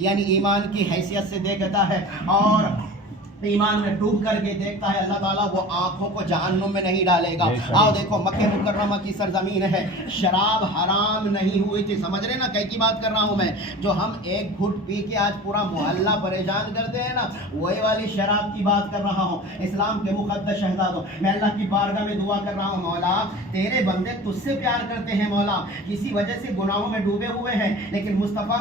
یعنی ایمان کی حیثیت سے دیکھتا ہے اور ایمان میں ڈوب کر کے دیکھتا ہے، اللہ تعالیٰ وہ آنکھوں کو جہنم میں نہیں ڈالے گا۔ آؤ دیکھو مکہ مکرمہ کی سرزمین ہے، شراب حرام نہیں ہوئی تھی، سمجھ رہے نا کی بات کر رہا ہوں میں؟ جو ہم ایک گھٹ پی کے آج پورا محلہ پریشان کرتے ہیں نا، وہی والی شراب کی بات کر رہا ہوں۔ اسلام کے مقدس شہزادوں، میں اللہ کی بارگاہ میں دعا کر رہا ہوں، مولا تیرے بندے تجھ سے پیار کرتے ہیں، مولا کسی وجہ سے گناہوں میں ڈوبے ہوئے ہیں، لیکن مصطفیٰ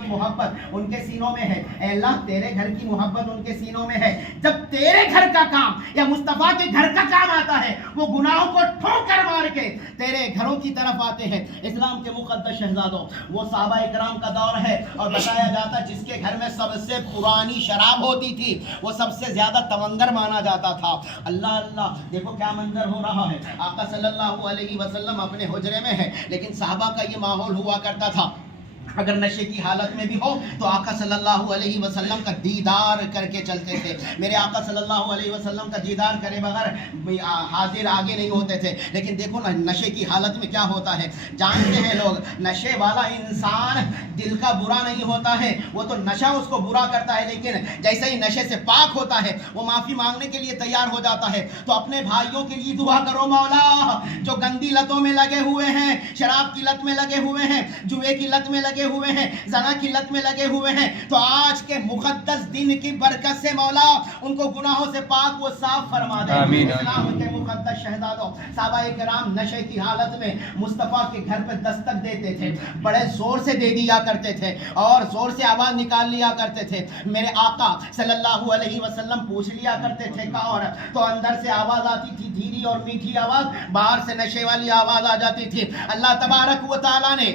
کی محبت ان کے سینوں میں ہے۔ اے اللہ تیرے گھر کی محبت ان کے سینوں میں ہے، جب تیرے گھر کا کام یا مصطفیٰ کے گھر کا کام آتا ہے، وہ گناہوں کو ٹھوکر مار کے تیرے گھروں کی طرف آتے ہیں۔ اسلام کے مقدس شہزادوں، وہ صحابہ اکرام کا دور ہے اور بتایا جاتا جس کے گھر میں سب سے پرانی شراب ہوتی تھی وہ سب سے زیادہ تونگر مانا جاتا تھا۔ اللہ اللہ، دیکھو کیا منظر ہو رہا ہے، آقا صلی اللہ علیہ وسلم اپنے حجرے میں ہے، لیکن صحابہ کا یہ ماحول ہوا کرتا تھا، اگر نشے کی حالت میں بھی ہو تو آقا صلی اللہ علیہ وسلم کا دیدار کر کے چلتے تھے۔ میرے آقا صلی اللہ علیہ وسلم کا دیدار کرے بغیر حاضر آگے نہیں ہوتے تھے۔ لیکن دیکھو نا نشے کی حالت میں کیا ہوتا ہے، جانتے ہیں لوگ نشے والا انسان دل کا برا نہیں ہوتا ہے، وہ تو نشہ اس کو برا کرتا ہے، لیکن جیسے ہی نشے سے پاک ہوتا ہے وہ معافی مانگنے کے لیے تیار ہو جاتا ہے۔ تو اپنے بھائیوں کے لیے دعا کرو، مولا جو گندی لتوں میں لگے ہوئے ہیں، شراب کی لت میں لگے ہوئے ہیں، جوئے کی لت میں لگے ہوئے ہیں، زنا کی لت میں لگے ہوئے ہیں، تو آج کے مقدس دن کی برکت سے مولا ان کو گناہوں سے پاک و صاف فرما دے۔ اسلام کے مقدس شہزادوں، صحابہ کرام نشے کی حالت میں مصطفیٰ کے گھر پہ دستک دیتے تھے، بڑے زور سے دے دیا کرتے تھے اور زور سے آواز نکال لیا کرتے تھے۔ میرے آقا صلی اللہ علیہ وسلم پوچھ لیا کرتے تھے کون، تو اندر سے آواز آتی تھی دھیری اور میٹھی آواز، باہر سے نشے والی آواز آ جاتی تھی۔ اللہ تبارک و تعالیٰ نے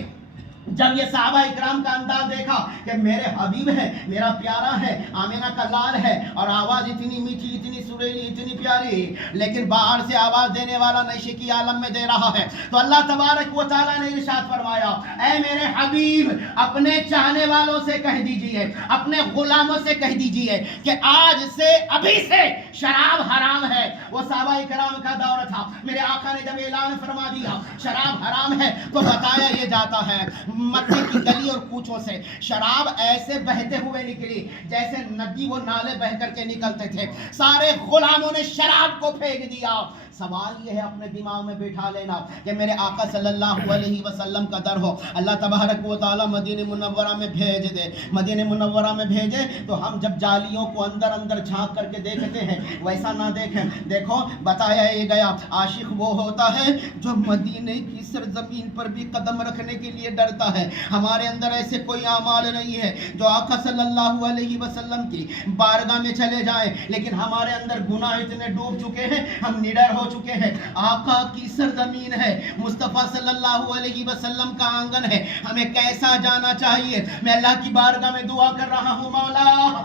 جب یہ صحابہ اکرام کا انداز دیکھا کہ میرے حبیب ہے، میرا پیارا ہے، آمینہ کا لال ہے، اور آواز اتنی میٹھی، اتنی سریلی، اتنی پیاری، لیکن باہر سے آواز دینے والا نشے کی عالم میں دے رہا ہے، تو اللہ تبارک و تعالیٰ نے ارشاد فرمایا، اے میرے حبیب اپنے چاہنے والوں سے کہہ دیجئے، اپنے غلاموں سے کہہ دیجئے کہ آج سے ابھی سے شراب حرام ہے۔ وہ صحابہ اکرام کا دور تھا، میرے آقا نے جب اعلان فرما دیا شراب حرام ہے تو بتایا یہ جاتا ہے مکے کی گلی اور کوچوں سے شراب ایسے بہتے ہوئے نکلی جیسے ندی وہ نالے بہ کر کے نکلتے تھے۔ سارے غلاموں نے شراب کو پھینک دیا۔ سوال یہ ہے اپنے دماغ میں بٹھا لینا کہ میرے آقا صلی اللہ علیہ وسلم کا در ہو، اللہ تبارک و تعالیٰ مدینہ منورہ میں بھیج دے، مدینہ منورہ میں بھیجے تو ہم جب جالیوں کو اندر اندر جھانک کر کے دیکھتے ہیں ویسا نہ دیکھیں۔ دیکھو بتایا یہ گیا عاشق وہ ہوتا ہے جو مدینہ کی سرزمین پر بھی قدم رکھنے کے لیے ڈرتا ہے۔ ہمارے اندر ایسے کوئی اعمال نہیں ہے جو آقا صلی اللہ علیہ وسلم کی بارگاہ میں چلے جائیں، لیکن ہمارے اندر گناہ اتنے ڈوب چکے ہیں، ہم نڈر ہو چکے ہیں۔ آقا کی سرزمین ہے، مصطفیٰ صلی اللہ علیہ وسلم کا آنگن ہے، ہمیں کیسا جانا چاہیے؟ میں اللہ کی بارگاہ میں دعا کر رہا ہوں، مولا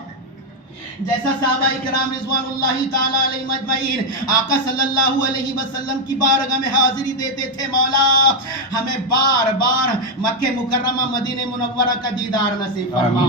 جیسا صحابہ اکرام رضوان اللہ تعالیٰ علیہ مجمعین آقا صلی اللہ علیہ وسلم کی بارگاہ میں حاضری دیتے تھے، مولا ہمیں بار بار مکہ مکرمہ مدینہ منورہ کا دیدار نصیب فرما۔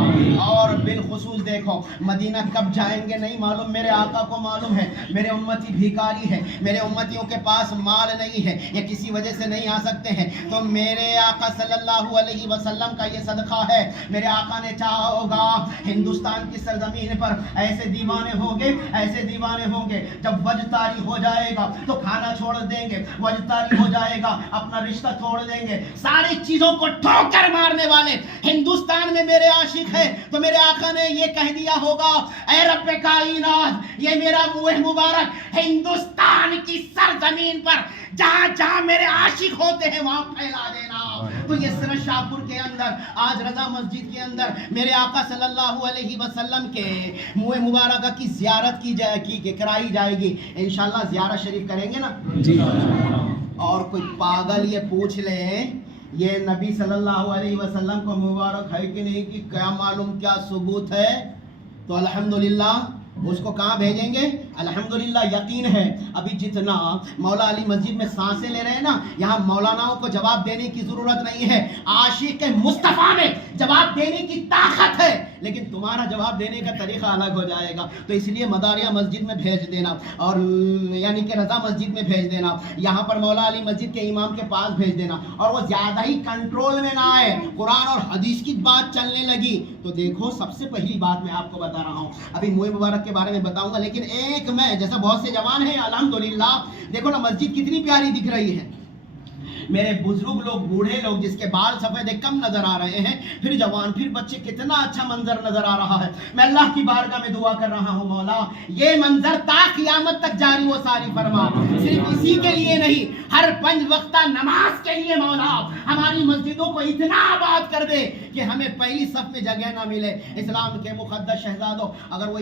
اور بالخصوص دیکھو مدینہ کب جائیں گے نہیں معلوم، میرے آقا کو معلوم ہے میرے امتی بھیکاری ہے، میرے امتیوں کے پاس مال نہیں ہے، یہ کسی وجہ سے نہیں آ سکتے ہیں، تو میرے آقا صلی اللہ علیہ وسلم کا یہ صدقہ ہے۔ میرے آقا نے چاہا ہوگا ہندوستان کی سرزمین پر ایسے دیوانے ہوں گے، ایسے دیوانے ہوں گے، جب وجہ طاری ہو جائے گا تو کھانا چھوڑ دیں گے، وجہ طاری ہو جائے گا اپنا رشتہ چھوڑ دیں گے، ساری چیزوں کو ٹھوکر مارنے والے ہندوستان میں میرے عاشق ہیں، تو میرے آقا نے یہ کہہ دیا ہوگا، اے رب کائنات یہ میرا منہ مبارک ہندوستان کی سرزمین پر جہاں جہاں میرے عاشق ہوتے ہیں وہاں پھیلا دینا۔ تو یہ سر شاہپور کے اندر آج رضا مسجد کے اندر میرے آقا صلی اللہ علیہ وسلم کے منہ مبارکہ کی زیارت کی جائے گی، کرائی جائے گی، انشاءاللہ زیارت شریف کریں گے نا جی۔ اور کوئی پاگل یہ پوچھ لے یہ نبی صلی اللہ علیہ وسلم کو مبارک ہے کہ نہیں، کہ کیا معلوم کیا ثبوت ہے، تو الحمدللہ اس کو کہاں بھیجیں گے؟ الحمدللہ یقین ہے ابھی جتنا مولا علی مسجد میں سانسیں لے رہے ہیں نا، یہاں مولاناؤں کو جواب دینے کی ضرورت نہیں ہے، عاشق مصطفیٰ میں جواب دینے کی طاقت ہے، لیکن تمہارا جواب دینے کا طریقہ الگ ہو جائے گا. تو اس لیے مداریہ مسجد میں بھیج دینا, اور یعنی کہ رضا مسجد میں بھیج دینا, یہاں پر مولا علی مسجد کے امام کے پاس بھیج دینا, اور وہ زیادہ ہی کنٹرول میں نہ آئے. قرآن اور حدیث کی بات چلنے لگی تو دیکھو سب سے پہلی بات میں آپ کو بتا رہا ہوں, ابھی موئے مبارک کے بارے میں بتاؤں گا, لیکن ایک میں جیسا بہت سے جوان ہیں الحمدللہ, دیکھو نا مسجد کتنی پیاری دکھ رہی ہے. میرے بزرگ لوگ, بوڑھے لوگ جس کے بال سفید کم نظر آ رہے ہیں, پھر جوان, پھر بچے, کتنا اچھا منظر نظر آ رہا ہے. میں اللہ کی بارگاہ میں دعا کر رہا ہوں, مولا یہ منظر تا قیامت تک جاری و ساری فرما. صرف اسی کے لیے نہیں, ہر 5 وقتہ نماز کے لیے مولا ہماری مسجدوں کو اتنا آباد کر دے کہ ہمیں پہلی صف میں جگہ نہ ملے. اسلام کے مقدس شہزادوں, اگر وہ